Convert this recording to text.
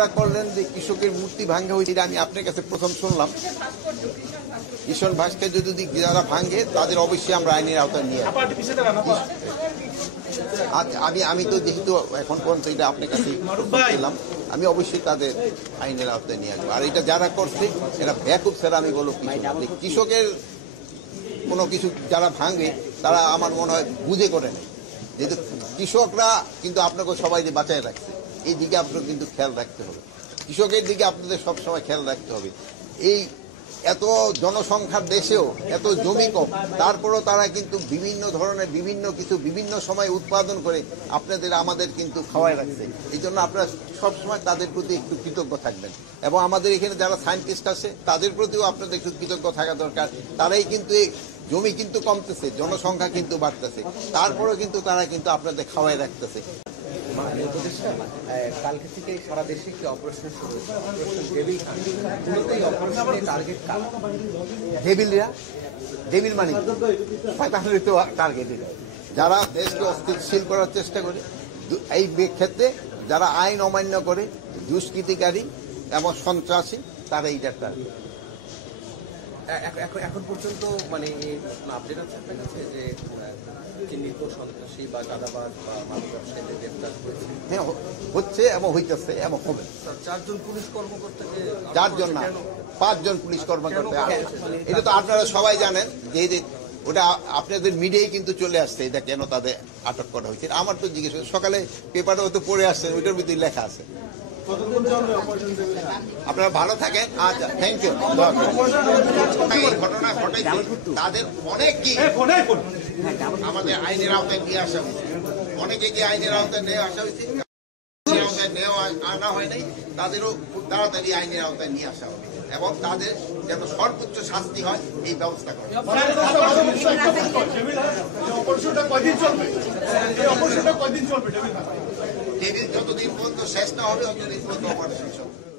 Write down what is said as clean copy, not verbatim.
প্রশ্নটা করলেন যে কৃষকের মূর্তি ভাঙ্গা হয়েছে, আমি আপনার কাছে প্রথম শুনলাম। কিষণ ভাস্কর্য যদি যারা ভাঙ্গে তাদের অবশ্যই আমরা আইনের আওতায় নিয়ে আমি তো যেহেতু এখন পর্যন্ত এটা আপনার কাছে পেলাম, আমি অবশ্যই তাদের আইনের আওতায় নিয়ে আসবো। আর এটা যারা করছে এটা ব্যাকুব ছাড়া আমি বলব কৃষকের কোনো কিছু যারা ভাঙে তারা আমার মনে হয় বুঝে করে নেয়, যেহেতু কৃষকরা কিন্তু আপনাকে সবাই বাঁচায় রাখছে, এই দিকে আপনাকে কিন্তু খেয়াল রাখতে হবে, কৃষকের দিকে আপনাদের সবসময় খেয়াল রাখতে হবে। এই এত জনসংখ্যার দেশেও এত জমি কম, তারপরেও তারা কিন্তু বিভিন্ন ধরনের বিভিন্ন কিছু বিভিন্ন সময় উৎপাদন করে আপনাদের আমাদের কিন্তু খাওয়াই রাখছে। এই জন্য আপনারা সবসময় তাদের প্রতি একটু কৃতজ্ঞ থাকবেন, এবং আমাদের এখানে যারা সায়েন্টিস্ট আছে তাদের প্রতিও আপনাদের একটু কৃতজ্ঞ থাকা দরকার। তারাই কিন্তু জমি কিন্তু কমতেছে, জনসংখ্যা কিন্তু বাড়তেছে, তারপরেও কিন্তু তারা কিন্তু আপনাদের খাওয়াই রাখতেছে। কালকে থেকে সারা দেশে একটি অপারেশন শুরু হয়েছে, অপারেশন ডেভিল খান। মূলত এই অপারেশনের টার্গেট কারা? ডেভিলরা, ডেভিল মানে তাহলে তো টার্গেট যারা দেশকে অস্থিতিশীল করার চেষ্টা করে, এই ক্ষেত্রে যারা আইন অমান্য করে, দুষ্কৃতিকারী এবং সন্ত্রাসী, তারা এইটার টার্গেট। এখন পর্যন্ত মানে আপডেট আছে আপনার কাছে যে চিহ্নিত সন্ত্রাসী বা চাঁদাবাজ বা মাদক ব্যবসায়ীদের গ্রেফতার হয়েছে? হ্যাঁ, হচ্ছে এবং হইতেছে এবং হবে। 4 জন পুলিশ কর্মকর্তাকে, 4 জন না 5 জন পুলিশ কর্মকর্তা। এটা তো আপনারা সবাই জানেন যে ওটা আপনাদের মিডিয়ায় কিন্তু চলে আসছে, এটা কেন তাদের আটক করা হয়েছে। আমার তো জিজ্ঞেস সকালে পেপারে হয়তো পড়ে আসছে, ওইটার ভিতরে লেখা আছে। আপনারা ভালো থাকেন। আচ্ছা, থ্যাংক ইউ। ঘটনা ঘটাই তাদের অনেক কি আমাদের আইনের আওতায় নিয়ে আসা হয়েছে, অনেকে কি আইনের আওতায় নিয়ে আসা হয়েছে, আনা হয় নাই, তাদেরও খুব তাড়াতাড়ি আইনের আওতায় নিয়ে আসা হবে এবং তাদের যেন সর্বোচ্চ শাস্তি হয় এই ব্যবস্থা করা। টেবিল যতদিন পর্যন্ত শেষ না হবে ততদিন পর্যন্ত অপারেশন চলবে।